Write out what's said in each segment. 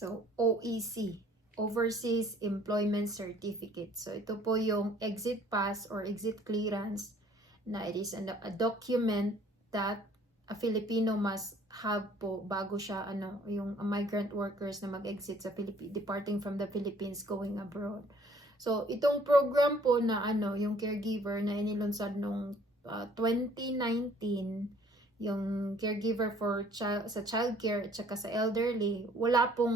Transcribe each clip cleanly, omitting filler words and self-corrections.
So, OEC, Overseas Employment Certificate. So, ito po yung exit pass or exit clearance na it is a document that a Filipino must have po bago siya yung migrant workers na mag-exit sa departing from the Philippines going abroad. So, itong program po na yung caregiver na inilunsad nung 2019, yung caregiver for sa childcare at saka sa elderly, wala po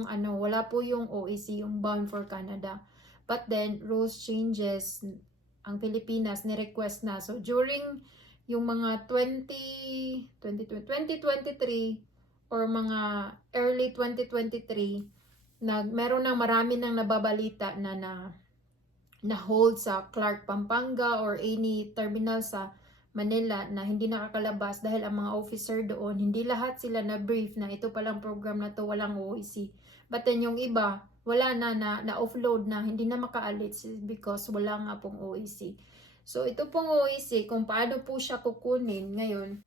yung OEC, yung Bound for Canada. But then rules changes, ang Pilipinas ni-request na. So during yung mga 2023 or mga early 2023, meron na marami nang nababalita na hold sa Clark, Pampanga or any terminal sa Manila na hindi nakakalabas dahil ang mga officer doon, hindi lahat sila na-brief na ito palang program na to walang OEC. But then yung iba, wala na offload na, hindi na makaalis because wala nga pong OEC. So ito pong OEC, kung paano po siya kukunin ngayon.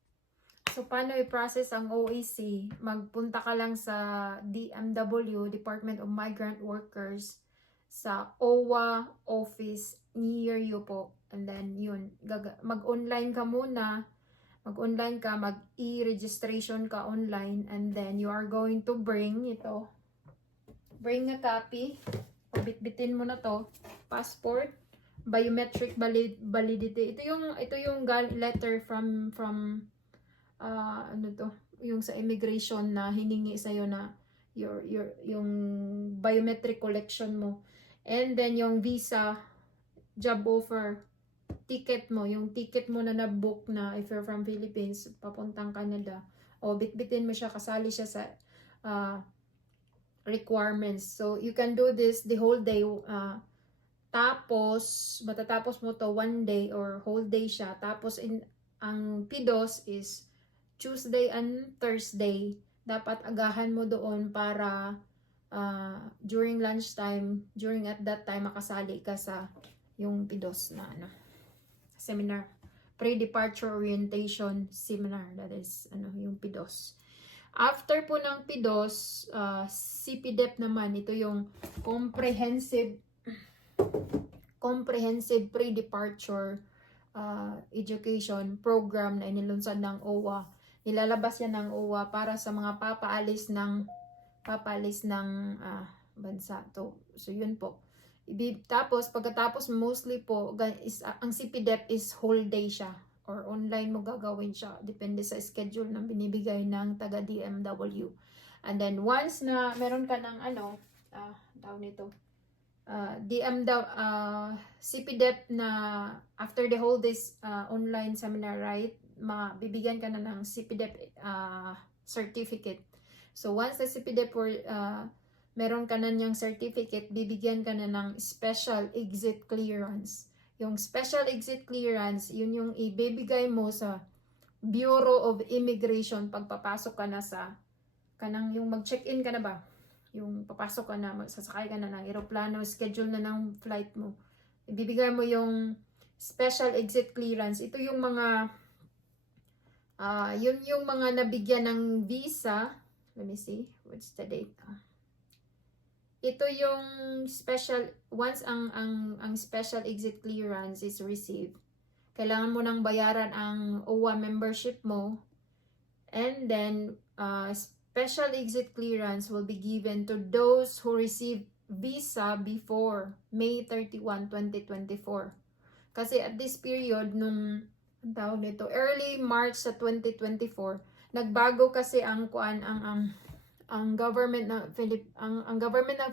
So paano i-process ang OEC? Magpunta ka lang sa DMW, Department of Migrant Workers, sa OWA office near you po. And then yun, mag-online ka muna, mag-e-registration ka online, and then you are going to bring a copy, o bitbitin mo na to, passport, biometric validity. Ito yung letter from yung sa immigration na hiningi sa'yo na yung biometric collection mo. And then yung visa, job offer, ticket mo, yung ticket mo na na-book na if you're from Philippines, papuntang Canada, o bitbitin mo siya, kasali siya sa requirements. So, you can do this the whole day. Tapos, matatapos mo to one day or whole day siya. Tapos, ang PIDOS is Tuesday and Thursday. Dapat agahan mo doon para during lunchtime, at that time, makasali ka sa yung PIDOS na seminar, pre-departure orientation seminar, that is yung PIDOS. After po ng PIDOS, CPDEP naman, ito yung comprehensive pre-departure education program na inilunsad ng OWA. Nilalabas yan ng OWA para sa mga papaalis ng bansa to. So yun po. Tapos pagkatapos mostly po ang CPDEP is whole day siya or online mo gagawin siya, depende sa schedule na binibigay ng taga DMW. And then once na meron ka ng CPDEP na after the whole days online seminar, right, mabibigyan ka na ng CPDEP certificate. So once the CPDEP meron ka na niyang certificate, bibigyan ka na ng special exit clearance. Yung special exit clearance, yun yung ibibigay mo sa Bureau of Immigration pagpapasok ka na yung mag-check-in ka na ba? Yung papasok ka na, magsasakay ka na ng eroplano, schedule na ng flight mo. Ibibigay mo yung special exit clearance. Ito yung mga yung mga nabigyan ng visa. Let me see, what's the date? Ito yung special, once ang special exit clearance is received, kailangan mo nang bayaran ang OWA membership mo, and then special exit clearance will be given to those who receive visa before May 31, 2024. Kasi at this period, early March sa 2024, nagbago kasi ang government ng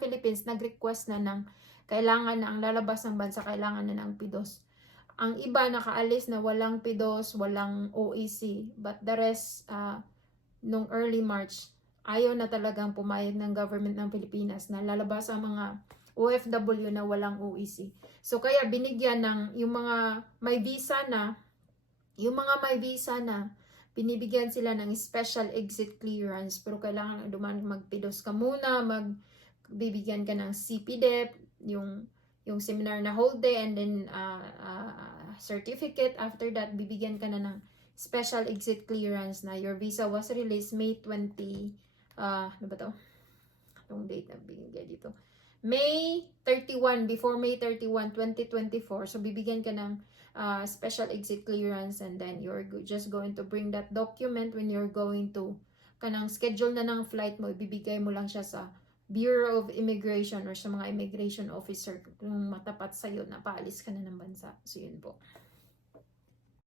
Philippines nag-request na ng kailangan na ang lalabas ng bansa, kailangan na ng PIDOS. Ang iba nakaalis na walang PIDOS, walang OEC, but the rest nung early March ayaw na talagang pumayag ng government ng Pilipinas na lalabas ang mga OFW na walang OEC. So kaya binigyan ng yung mga may visa na, binibigyan sila ng special exit clearance, pero kailangan mag-PIDOS ka muna, bibigyan ka ng CPDEP, yung seminar na whole day, and then certificate. After that, bibigyan ka na ng special exit clearance na your visa was released May 20, itong date na binigay dito. May 31, before May 31, 2024. So, bibigyan ka ng special exit clearance and then you're just going to bring that document when you're going to kanang schedule na ng flight mo, ibibigay mo lang siya sa Bureau of Immigration or sa mga immigration officer kung matapat sa'yo na paalis ka na ng bansa. So, yun po.